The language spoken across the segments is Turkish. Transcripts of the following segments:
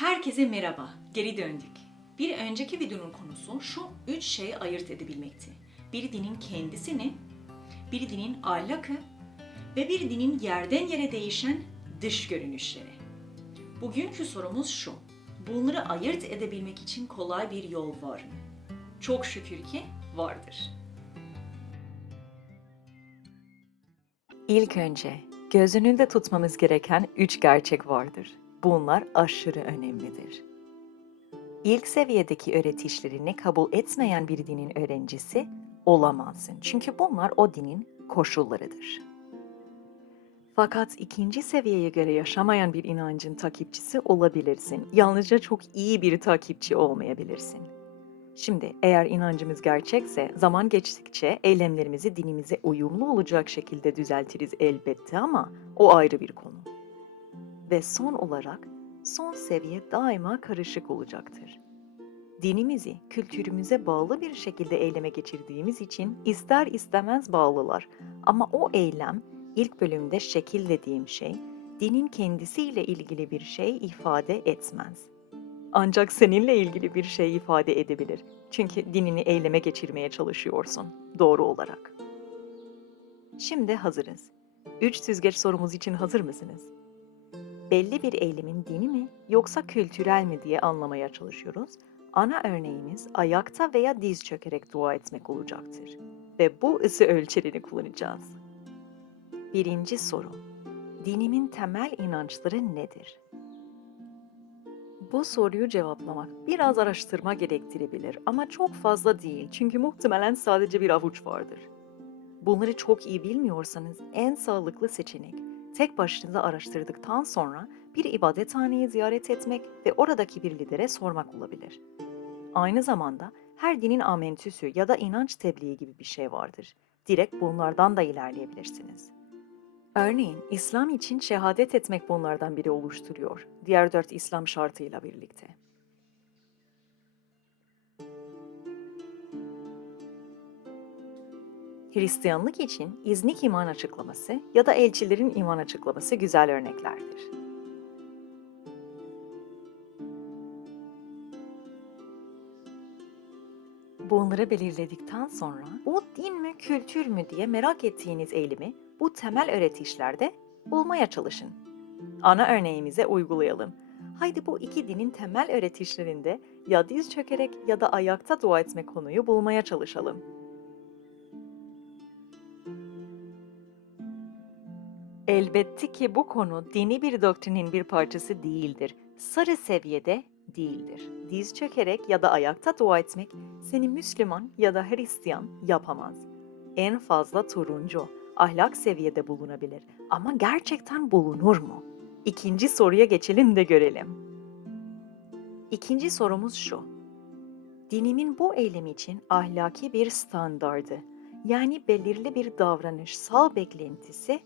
Herkese merhaba, geri döndük. Bir önceki videonun konusu şu 3 şeyi ayırt edebilmekti. Bir dinin kendisini, bir dinin ahlakı ve bir dinin yerden yere değişen dış görünüşleri. Bugünkü sorumuz şu, bunları ayırt edebilmek için kolay bir yol var mı? Çok şükür ki vardır. İlk önce göz önünde tutmamız gereken 3 gerçek vardır. Bunlar aşırı önemlidir. İlk seviyedeki öğretişlerini kabul etmeyen bir dinin öğrencisi olamazsın. Çünkü bunlar o dinin koşullarıdır. Fakat ikinci seviyeye göre yaşamayan bir inancın takipçisi olabilirsin. Yalnızca çok iyi bir takipçi olmayabilirsin. Şimdi eğer inancımız gerçekse zaman geçtikçe eylemlerimizi dinimize uyumlu olacak şekilde düzeltiriz elbette ama o ayrı bir konu. Ve son olarak son seviye daima karışık olacaktır. Dinimizi kültürümüze bağlı bir şekilde eyleme geçirdiğimiz için ister istemez bağlılar. Ama o eylem ilk bölümde şekil dediğim şey dinin kendisiyle ilgili bir şey ifade etmez. Ancak seninle ilgili bir şey ifade edebilir. Çünkü dinini eyleme geçirmeye çalışıyorsun doğru olarak. Şimdi hazırız. 3 süzgeç sorumuz için hazır mısınız? Belli bir eylemin dini mi yoksa kültürel mi diye anlamaya çalışıyoruz. Ana örneğimiz ayakta veya diz çökerek dua etmek olacaktır. Ve bu ısı ölçerini kullanacağız. Birinci soru. Dinimin temel inançları nedir? Bu soruyu cevaplamak biraz araştırma gerektirebilir ama çok fazla değil çünkü muhtemelen sadece bir avuç vardır. Bunları çok iyi bilmiyorsanız en sağlıklı seçenek tek başınıza araştırdıktan sonra bir ibadethaneyi ziyaret etmek ve oradaki bir lidere sormak olabilir. Aynı zamanda her dinin amentüsü ya da inanç tebliği gibi bir şey vardır. Direkt bunlardan da ilerleyebilirsiniz. Örneğin İslam için şehadet etmek bunlardan biri oluşturuyor, diğer 4 İslam şartıyla birlikte. Hristiyanlık için İznik iman açıklaması ya da elçilerin iman açıklaması güzel örneklerdir. Bunları belirledikten sonra bu din mi kültür mü diye merak ettiğiniz eylemi bu temel öğretişlerde bulmaya çalışın. Ana örneğimize uygulayalım. Haydi bu iki dinin temel öğretişlerinde ya diz çökerek ya da ayakta dua etme konuyu bulmaya çalışalım. Elbette ki bu konu dini bir doktrinin bir parçası değildir. Sarı seviyede değildir. Diz çökerek ya da ayakta dua etmek seni Müslüman ya da Hristiyan yapamaz. En fazla turuncu, ahlak seviyede bulunabilir ama gerçekten bulunur mu? İkinci soruya geçelim de görelim. İkinci sorumuz şu. Dinimin bu eylemi için ahlaki bir standardı, yani belirli bir davranışsal beklentisi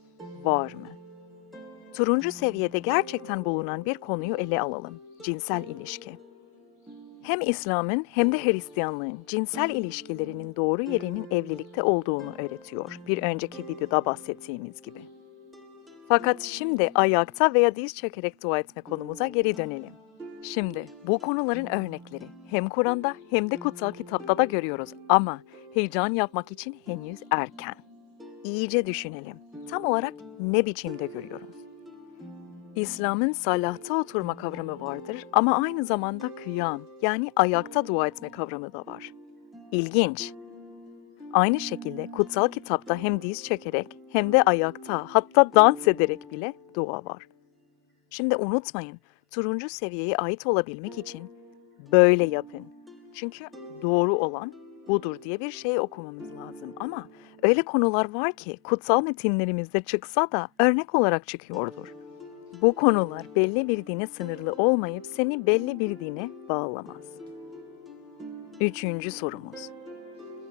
var mı? Turuncu seviyede gerçekten bulunan bir konuyu ele alalım. Cinsel ilişki. Hem İslam'ın hem de Hristiyanlığın cinsel ilişkilerinin doğru yerinin evlilikte olduğunu öğretiyor. Bir önceki videoda bahsettiğimiz gibi. Fakat şimdi ayakta veya diz çökerek dua etme konumuza geri dönelim. Şimdi bu konuların örnekleri hem Kur'an'da hem de kutsal kitapta da görüyoruz ama heyecan yapmak için henüz erken. İyice düşünelim. Tam olarak ne biçimde görüyoruz? İslam'ın salahta oturma kavramı vardır ama aynı zamanda kıyam yani ayakta dua etme kavramı da var. İlginç. Aynı şekilde kutsal kitapta hem diz çökerek hem de ayakta hatta dans ederek bile dua var. Şimdi unutmayın, turuncu seviyeye ait olabilmek için böyle yapın. Çünkü doğru olan budur diye bir şey okumamız lazım ama öyle konular var ki kutsal metinlerimizde çıksa da örnek olarak çıkıyordur. Bu konular belli bir dine sınırlı olmayıp seni belli bir dine bağlamaz. Üçüncü sorumuz.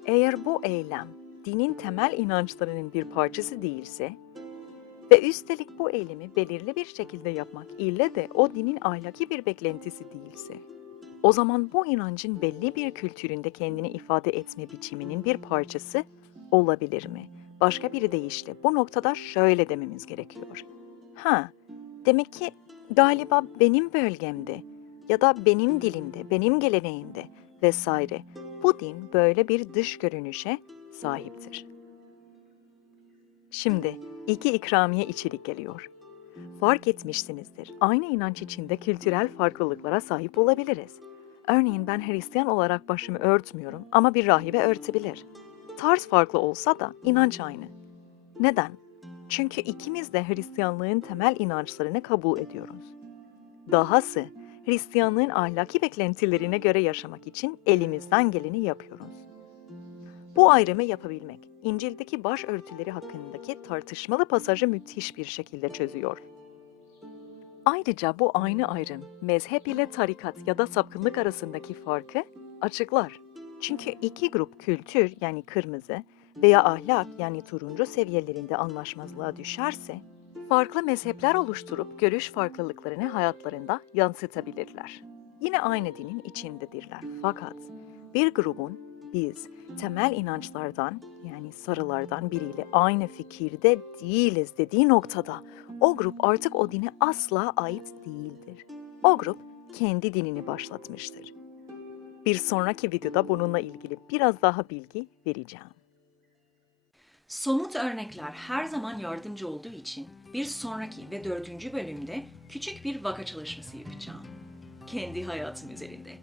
Eğer bu eylem dinin temel inançlarının bir parçası değilse ve üstelik bu eylemi belirli bir şekilde yapmak ile de o dinin ahlaki bir beklentisi değilse, o zaman bu inancın belli bir kültüründe kendini ifade etme biçiminin bir parçası olabilir mi? Başka bir deyişle bu noktada şöyle dememiz gerekiyor. Demek ki galiba benim bölgemde ya da benim dilimde, benim geleneğimde vesaire. Bu din böyle bir dış görünüşe sahiptir. Şimdi iki ikramiye içerik geliyor. Fark etmişsinizdir, aynı inanç içinde kültürel farklılıklara sahip olabiliriz. Örneğin ben Hristiyan olarak başımı örtmüyorum ama bir rahibe örtebilir. Tarz farklı olsa da inanç aynı. Neden? Çünkü ikimiz de Hristiyanlığın temel inançlarını kabul ediyoruz. Dahası, Hristiyanlığın ahlaki beklentilerine göre yaşamak için elimizden geleni yapıyoruz. Bu ayrımı yapabilmek, İncil'deki başörtüleri hakkındaki tartışmalı pasajı müthiş bir şekilde çözüyor. Ayrıca bu aynı ayrım, mezhep ile tarikat ya da sapkınlık arasındaki farkı açıklar. Çünkü iki grup kültür yani kırmızı veya ahlak yani turuncu seviyelerinde anlaşmazlığa düşerse, farklı mezhepler oluşturup görüş farklılıklarını hayatlarında yansıtabilirler. Yine aynı dinin içindedirler fakat bir grubun biz temel inançlardan yani sarılardan biriyle aynı fikirde değiliz dediği noktada o grup artık o dine asla ait değildir. O grup kendi dinini başlatmıştır. Bir sonraki videoda bununla ilgili biraz daha bilgi vereceğim. Somut örnekler her zaman yardımcı olduğu için bir sonraki ve 4. bölümde küçük bir vaka çalışması yapacağım. Kendi hayatım üzerinde.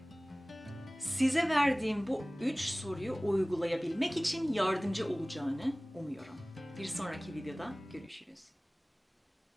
Size verdiğim bu 3 soruyu uygulayabilmek için yardımcı olacağını umuyorum. Bir sonraki videoda görüşürüz.